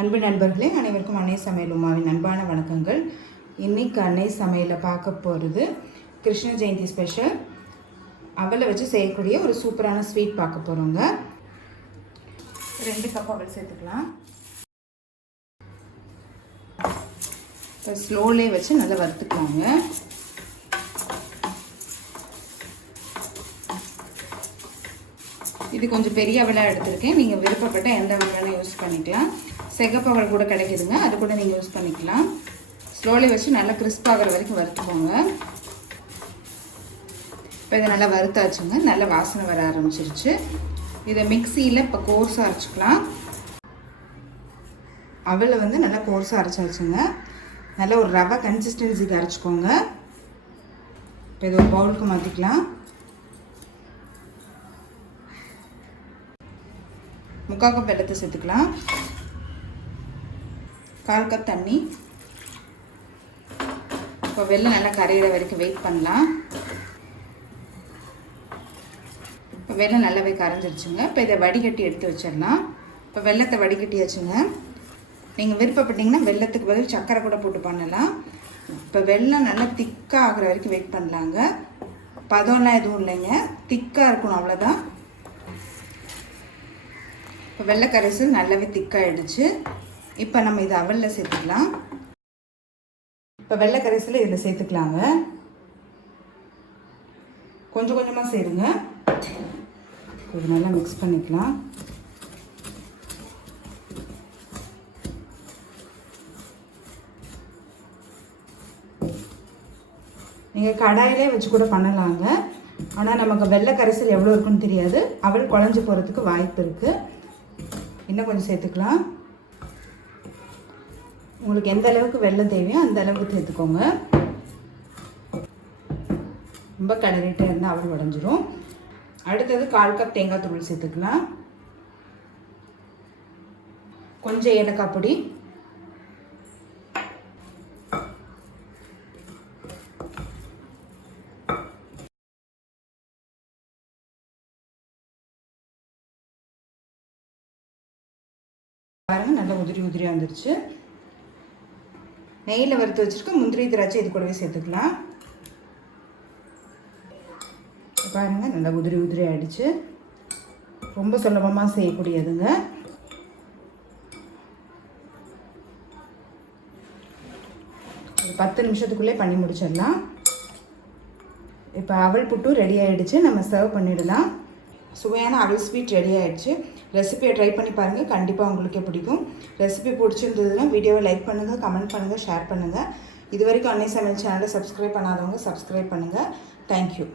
அன்பு நண்பர்களே, அனைவருக்கும் அன்னை சமையல் உமாவின் அன்பான வணக்கங்கள். இன்றைக்கி அன்னை சமையலில் பார்க்க போகிறது கிருஷ்ண ஜெயந்தி ஸ்பெஷல் அவலை வச்சு செய்யக்கூடிய ஒரு சூப்பரான ஸ்வீட் பார்க்க போகிறோங்க. 2 கப் அவல் சேர்த்துக்கலாம். இப்போ ஸ்லோலே வச்சு நல்லா வறுத்துக்கலாங்க. இது கொஞ்சம் பெரிய அவலாக எடுத்திருக்கேன். நீங்கள் விருப்பப்பட்ட எந்த அவலாலும் யூஸ் பண்ணிக்கலாம். சிகப்பு அவல் கூட கிடைக்குதுங்க, அது கூட நீங்கள் யூஸ் பண்ணிக்கலாம். ஸ்லோலி வச்சு நல்லா கிறிஸ்பாகிற வரைக்கும் வறுத்துக்கோங்க. இப்போ இதை நல்லா வறுத்தாச்சுங்க. நல்லா வாசனை வர ஆரம்பிச்சிருச்சு. இதை மிக்சியில் இப்போ கோர்ஸாக அரைச்சிக்கலாம். அவலை நல்லா கோர்ஸாக அரைச்சாச்சுங்க. நல்லா ஒரு ரவை கன்சிஸ்டன்சிக்கு அரைச்சிக்கோங்க. இப்போ இதை ஒரு பவுலுக்கு மாற்றிக்கலாம். 3/4 கப் வெல்லத்தை சேர்த்துக்கலாம். 1/4 கப் தண்ணி. இப்போ வெல்லம் நல்லா கரையிற வரைக்கும் வெயிட் பண்ணலாம். இப்போ வெல்லம் நல்லாவே கரைஞ்சிருச்சுங்க. இப்போ இதை வடிகட்டி எடுத்து வச்சிடலாம். இப்போ வெல்லத்தை வடிகட்டியாச்சுங்க. நீங்கள் விருப்பப்பட்டீங்கன்னா வெல்லத்துக்கு பதில் சர்க்கரை கூட போட்டு பண்ணலாம். இப்போ வெல்லம் நல்லா திக்காக ஆகிற வரைக்கும் வெயிட் பண்ணலாங்க. பதம்லாம் எதுவும் இல்லைங்க, திக்காக இருக்கணும், அவ்வளோதான். இப்போ வெள்ளை கரைசல் நல்லாவே திக்காகிடுச்சு. இப்போ நம்ம இதை அவலில் சேர்த்துக்கலாம். இப்போ வெள்ளை கரைசல் இதில் சேர்த்துக்கலாங்க. கொஞ்சம் கொஞ்சமாக சேருங்க. இது நல்லா மிக்ஸ் பண்ணிக்கலாம். நீங்கள் கடாயிலே வச்சு கூட பண்ணலாங்க. ஆனால் நமக்கு வெள்ளை கரைசல் எவ்வளோ இருக்குன்னு தெரியாது. அவல் குழஞ்சி போகிறதுக்கு வாய்ப்பு இருக்குது. இன்னும் கொஞ்சம் சேர்த்துக்கலாம். உங்களுக்கு எந்த அளவுக்கு வெல்லம் தேவையோ அந்த அளவுக்கு சேர்த்துக்கோங்க. ரொம்ப கிளறிட்டே இருந்தால் அவல் உடஞ்சிரும். அடுத்தது 1/4 கப் தேங்காய் தூள் சேர்த்துக்கலாம். கொஞ்சம் ஏலக்காய் பொடி, பாருங்க நல்லா உதிரி உதிரியாக வந்துருச்சு. நெய்யில் வறுத்து வச்சுருக்க முந்திரி திராட்சை இது கூடவே சேர்த்துக்கலாம். பாருங்க நல்லா உதிரி உதிரி ஆகிடுச்சு. ரொம்ப சுலபமாக செய்யக்கூடியதுங்க. ஒரு 10 நிமிஷத்துக்குள்ளே பண்ணி முடிச்சிடலாம். இப்போ அவல் புட்டு ரெடி ஆகிடுச்சு. நம்ம சர்வ் பண்ணிடலாம். சுவையான அவல் ஸ்வீட் ரெடி ஆகிடுச்சு. ரெசிபியை ட்ரை பண்ணி பாருங்கள், கண்டிப்பாக உங்களுக்கே பிடிக்கும். ரெசிபி பிடிச்சிருந்ததுன்னா வீடியோவை லைக் பண்ணுங்கள், கமெண்ட் பண்ணுங்கள், ஷேர் பண்ணுங்கள். இது வரைக்கும் அன்னை சமையல் சேனலை சப்ஸ்கிரைப் பண்ணாதவங்க சப்ஸ்கிரைப் பண்ணுங்கள். தேங்க்யூ.